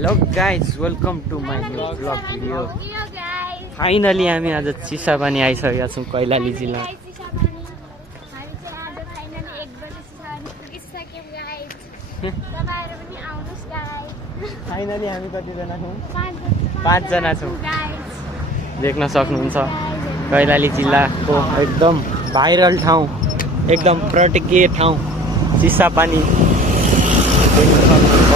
Hello guys, welcome to my new vlog video. Finally हामी आज चिसापानी आइसकेका छौँ, कैलाली जिल्ला। फाइनली हामी कतिजना छौँ? 5 जना छौँ। देख्न सक्नुहुन्छ कैलाली जिल्लाको एकदम भाइरल ठाउँ, एकदम पर्यटकीय ठाउँ चिसापानी। देख्न सक्नुहुन्छ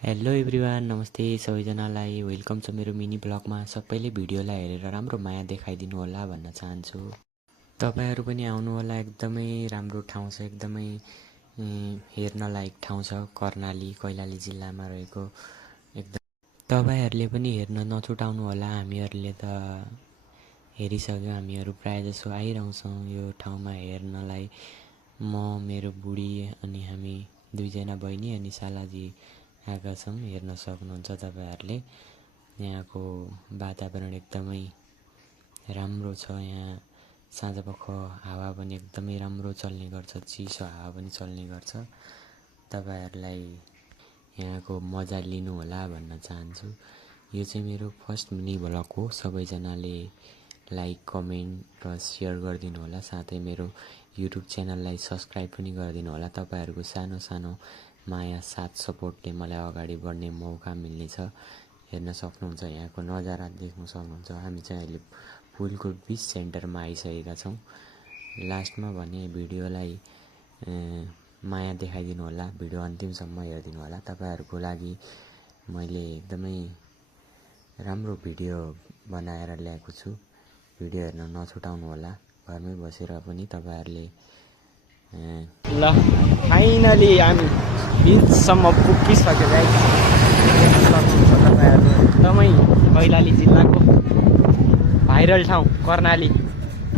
हेलो एभ्रिवान, नमस्ते सबैजनालाई। वेलकम छ मेरो मिनी ब्लगमा। सबैले भिडियोलाई हेरेर राम्रो माया देखाइदिनु होला भन्न चाहन्छु। तपाईहरू पनि आउनु होला, एकदमै राम्रो ठाउँ छ, एकदमै हेर्न लायक ठाउँ छ। कर्णाली कैलाली जिल्लामा रहेको एकदम तपाईहरूले पनि हेर्न नछुटाउनु होला। हामीहरूले त हेरिसक्यो, हामीहरू प्रायःजसो आइरहन्छौँ यो ठाउँमा हेर्नलाई। म, मेरो बुढी अनि हामी 2 जना बहिनी अनि सालाजी आएका छौँ। हेर्न सक्नुहुन्छ तपाईँहरूले। यहाँको वातावरण एकदमै राम्रो छ। यहाँ साँझपख हावा पनि एकदमै राम्रो चल्ने गर्छ, चिसो हावा पनि चल्ने गर्छ। तपाईँहरूलाई यहाँको मजा लिनु होला भन्न चाहन्छु। यो चाहिँ मेरो फर्स्ट मिनी भ्लग हो। सबैजनाले लाइक, कमेन्ट र सेयर गरिदिनु होला। साथै मेरो युट्युब च्यानललाई सब्सक्राइब पनि गरिदिनु होला। तपाईँहरूको सानो सानो माया, साथ, सपोर्टले मलाई अगाडि बढ्ने मौका मिल्नेछ। हेर्न सक्नुहुन्छ यहाँको नजारा देख्न सक्नुहुन्छ। हामी चाहिँ अहिले पुलको बिच सेन्टरमा आइसकेका छौँ। लास्टमा भने भिडियोलाई माया देखाइदिनु होला, भिडियो अन्तिमसम्म हेरिदिनु होला। तपाईँहरूको लागि मैले एकदमै राम्रो भिडियो बनाएर ल्याएको छु। भिडियो हेर्न नछुटाउनु होला। घरमै बसेर पनि तपाईँहरूले ल फाइनली हामी बिचसम्म पुगिसक्यो गाइस। सक्नुहुन्छ तपाईँहरू एकदमै कैलाली जिल्लाको भाइरल ठाउँ कर्णाली,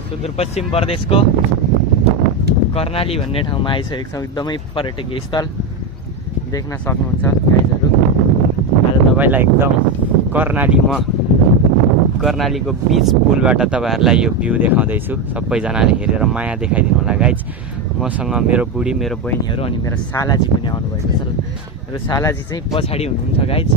सुदूरपश्चिम प्रदेशको कर्णाली भन्ने ठाउँमा आइसकेको छौँ। एकदमै पर्यटकीय स्थल देख्न सक्नुहुन्छ गाइजहरू। आज तपाईँलाई एकदम कर्णालीको बिच पुलबाट तपाईँहरूलाई यो भ्यू देखाउँदैछु। सबैजनाले हेरेर माया देखाइदिनु होला गाइज। मसँग मेरो बुढी, मेरो बहिनीहरू अनि मेरो सालाजी पनि आउनुभएको छ। मेरो सालाजी चाहिँ पछाडि हुनुहुन्छ गाइज।